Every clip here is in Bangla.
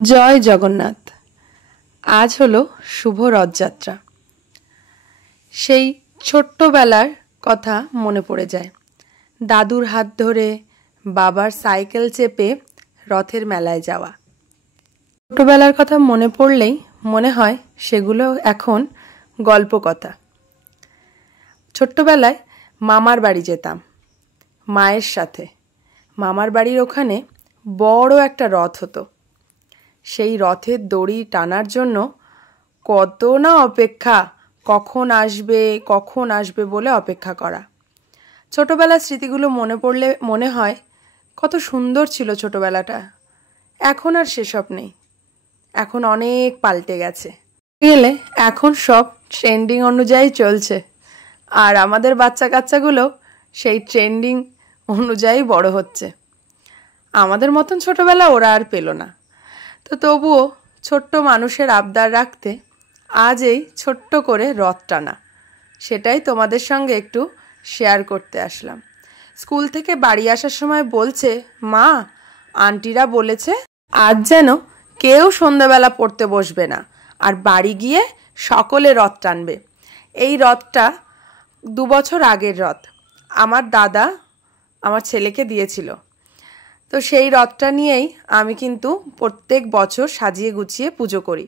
জয় জগন্নাথ। আজ হলো শুভ রথযাত্রা। সেই ছোট্টবেলার কথা মনে পড়ে যায়। দাদুর হাত ধরে বাবার সাইকেল চেপে রথের মেলায় যাওয়া। ছোটবেলার কথা মনে পড়লেই মনে হয় সেগুলো এখন গল্প কথা। ছোট্টবেলায় মামার বাড়ি যেতাম মায়ের সাথে। মামার বাড়ির ওখানে বড় একটা রথ হতো। সেই রথের দড়ি টানার জন্য কত না অপেক্ষা, কখন আসবে বলে অপেক্ষা করা। ছোটবেলার স্মৃতিগুলো মনে পড়লে মনে হয় কত সুন্দর ছিল ছোটবেলাটা। এখন আর সেসব নেই, এখন অনেক পাল্টে গেছে। গেলে এখন সব ট্রেন্ডিং অনুযায়ী চলছে, আর আমাদের বাচ্চা কাচ্চাগুলো সেই ট্রেন্ডিং অনুযায়ী বড় হচ্ছে। আমাদের মতন ছোটবেলা ওরা আর পেল না। তো তবুও ছোট্ট মানুষের আবদার রাখতে আজ এই ছোট্ট করে রথ টানা, সেটাই তোমাদের সঙ্গে একটু শেয়ার করতে আসলাম। স্কুল থেকে বাড়ি আসার সময় বলছে, মা আন্টিরা বলেছে আজ যেন কেউ সন্ধ্যাবেলা পড়তে বসবে না, আর বাড়ি গিয়ে সকলে রথ টানবে। এই রথটা 2 বছর আগের রথ, আমার দাদা আমার ছেলেকে দিয়েছিল। তো সেই রথটা নিয়েই আমি কিন্তু প্রত্যেক বছর সাজিয়ে গুছিয়ে পুজো করি।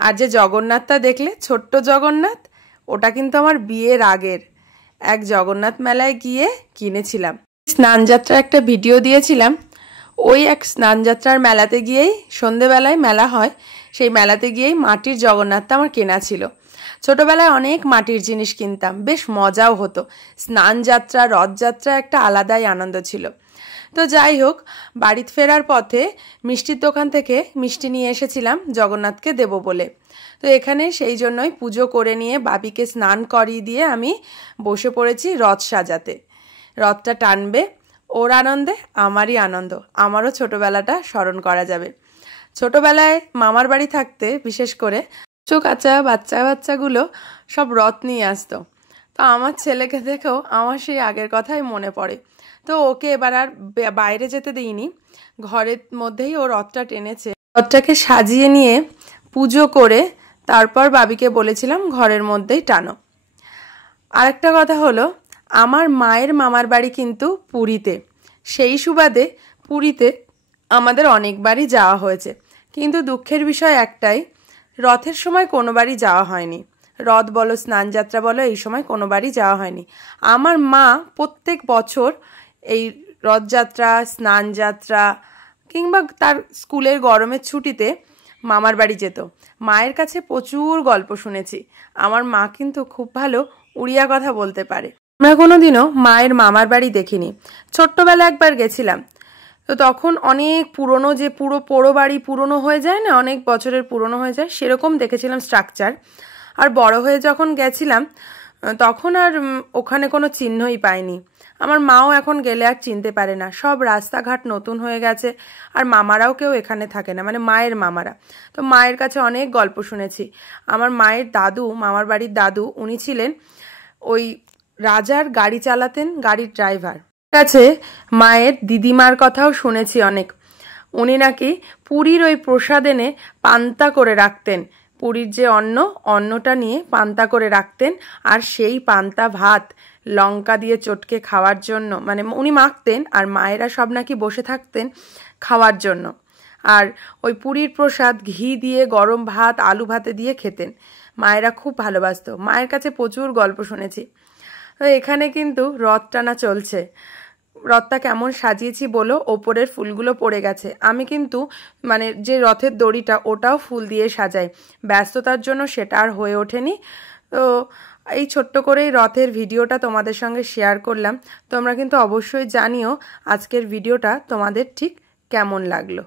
আর যে জগন্নাথটা দেখলে, ছোট্ট জগন্নাথ, ওটা কিন্তু আমার বিয়ের আগের এক জগন্নাথ মেলায় গিয়ে কিনেছিলাম। স্নানযাত্রার একটা ভিডিও দিয়েছিলাম। ওই এক স্নানযাত্রার মেলাতে গিয়েই, সন্ধেবেলায় মেলা হয়, সেই মেলাতে গিয়েই মাটির জগন্নাথটা আমার কেনা ছিল। ছোটবেলায় অনেক মাটির জিনিস কিনতাম, বেশ মজাও হতো। স্নানযাত্রা, রথযাত্রা একটা আলাদাই আনন্দ ছিল। তো যাই হোক, বাড়িতে ফেরার পথে মিষ্টির দোকান থেকে মিষ্টি নিয়ে এসেছিলাম জগন্নাথকে দেব বলে। তো এখানে সেই জন্যই পুজো করে নিয়ে বাবিকে স্নান করিয়ে দিয়ে আমি বসে পড়েছি রথ সাজাতে। রথটা টানবে, ওর আনন্দে আমারই আনন্দ, আমারও ছোটবেলাটা স্মরণ করা যাবে। ছোটবেলায় মামার বাড়ি থাকতে বিশেষ করে বাচ্চাগুলো সব রথ নিয়ে আসতো। তো আমার ছেলেকে দেখেও আমার সেই আগের কথাই মনে পড়ে। তো ওকে এবার আর বাইরে যেতে দিইনি, ঘরের মধ্যেই ও রথটা টেনেছে। রথটাকে সাজিয়ে নিয়ে পুজো করে তারপর বাবিকে বলেছিলাম ঘরের মধ্যেই টানো। আরেকটা কথা হলো, আমার মায়ের মামার বাড়ি কিন্তু পুরীতে। সেই সুবাদে পুরীতে আমাদের অনেকবারই যাওয়া হয়েছে, কিন্তু দুঃখের বিষয় একটাই, রথের সময় কোনোবারই যাওয়া হয়নি। রথ বলো, স্নানযাত্রা বলো, এই সময় কোনোবারই যাওয়া হয়নি। আমার মা প্রত্যেক বছর এই রথযাত্রা, স্নানযাত্রা কিংবা তার স্কুলের গরমের ছুটিতে মামার বাড়ি যেত। মায়ের কাছে প্রচুর গল্প শুনেছি। আমার মা কিন্তু খুব ভালো উড়িয়া কথা বলতে পারে। আমরা কোনোদিনও মায়ের মামার বাড়ি দেখিনি। ছোট্টবেলা একবার গেছিলাম, তো তখন অনেক পুরনো, যে পুরো পোড়ো বাড়ি পুরনো হয়ে যায় না, অনেক বছরের পুরনো হয়ে যায়, সেরকম দেখেছিলাম স্ট্রাকচার। আর বড় হয়ে যখন গেছিলাম তখন আর ওখানে কোনো চিহ্নই পাইনি। আমার মাও এখন গেলে আর চিনতে পারে না, সব রাস্তাঘাট নতুন হয়ে গেছে, আর মামারাও কেউ এখানে থাকে না, মানে মায়ের মামারা। তো মায়ের কাছে অনেক গল্প শুনেছি। আমার মায়ের দাদু, মামার বাড়ির দাদু, উনি ছিলেন ওই রাজার গাড়ি চালাতেন, গাড়ির ড্রাইভার। কাছে মায়ের দিদিমার কথাও শুনেছি অনেক। উনি নাকি পুরীর ওই প্রসাদ এনে পান্তা করে রাখতেন, পুরীর যে অন্নটা নিয়ে পান্তা করে রাখতেন, আর সেই পান্তা ভাত লঙ্কা দিয়ে চটকে খাওয়ার জন্য, মানে উনি মাখতেন আর মায়েরা সব নাকি বসে থাকতেন খাওয়ার জন্য। আর ওই পুরীর প্রসাদ ঘি দিয়ে গরম ভাত, আলু ভাতে দিয়ে খেতেন। মায়েরা খুব ভালোবাসতো। মায়ের কাছে প্রচুর গল্প শুনেছি। তো এখানে কিন্তু রথ টানা চলছে। রথটা কেমন সাজিয়েছি বলো, ওপরের ফুলগুলো পড়ে গেছে। আমি কিন্তু মানে যে রথের দড়িটা, ওটাও ফুল দিয়ে সাজাই। ব্যস্ততার জন্য সেটা আর হয়ে ওঠেনি। তো এই ছোট্ট করেই রথের ভিডিওটা তোমাদের সঙ্গে শেয়ার করলাম। তোমরা কিন্তু অবশ্যই জানিও আজকের ভিডিওটা তোমাদের ঠিক কেমন লাগলো।